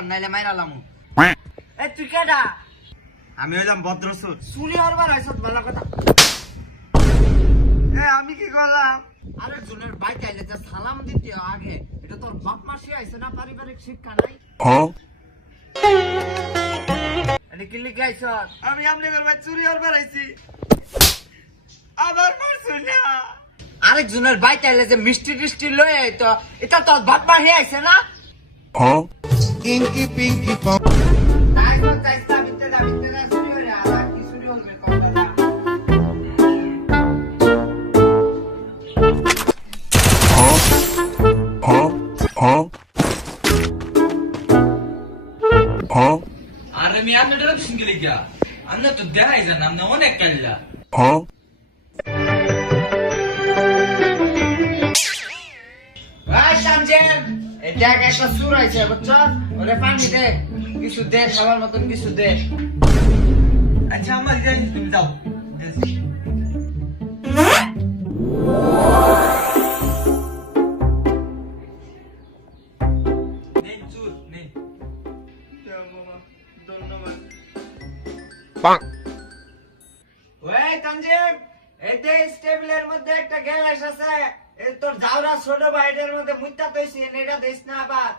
কর নাইলে মাইরালামু। এ তুই কেডা? আমি হইলাম ভদ্রসুর। চুরি হরবার আইছত ভালো কথা। আমি কি করলাম? আরে জনের বাইক আইলে যা সালাম দিতে আগে, এটা তোর বাপ মাসি আইছে না, পারিবারিক শিক্ষা নাই? এটা কি লিখে আইছত? আমি আপনাদের ভাই চুরি হরবার আইছি। আবার মারছুন না। আরেকজনের বাইক আইলে যে মিষ্টি টিষ্টি লয়ে আইতো, এটা তোর বাপ মাসি আইছে না? Inky Pinky Pong. তাইতো তাইতা ভিতরে চুরি হইরা আর কি চুরি হইবে কথা না। আরে আমি আপনাদের সঙ্গে লিখা আমরা তো দেখাই যান আমরা অনেক কাল্লা ভাই সামজেন, এটা একটা চুর আইছে বুঝছো? ওরে পানি দে, কিছু দে, খাবার মতন কিছু দে। আচ্ছা আমার যাই তুমি যাও নেন চুর নেন ওই তানজিম, এই যে স্টেবলের মধ্যে একটা গ্যাস আছে, এই তোর জাউরা ছোট ভাইদের মধ্যে মুত্তা তৈছি, এটা দিস না আবার।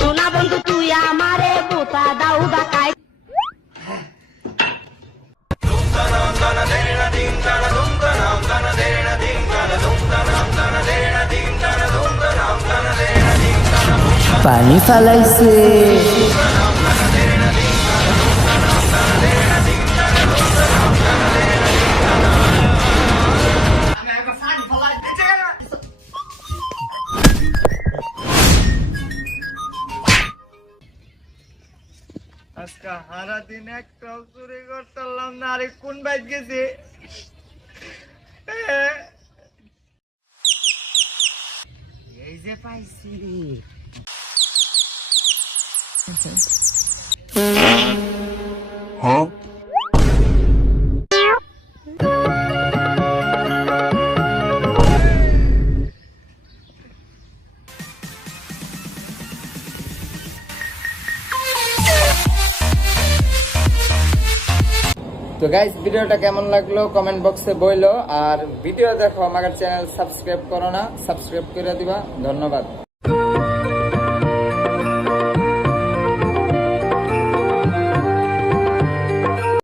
সোনা বন্ধু তুই আমারে বোতা দাও বাকাই পানি ফালাইছে আমি একবার পানি ফলাই দিতে। আজকে সারা দিন একটাও চুরি করতাম না। আরে কোন বাইক গেছে? এই যে পাইছি। তো গাইস ভিডিওটা কেমন লাগলো কমেন্ট বক্সে বইলো আর ভিডিও দেখো আমার চ্যানেল সাবস্ক্রাইব করো না সাবস্ক্রাইব করে দিবা ধন্যবাদ।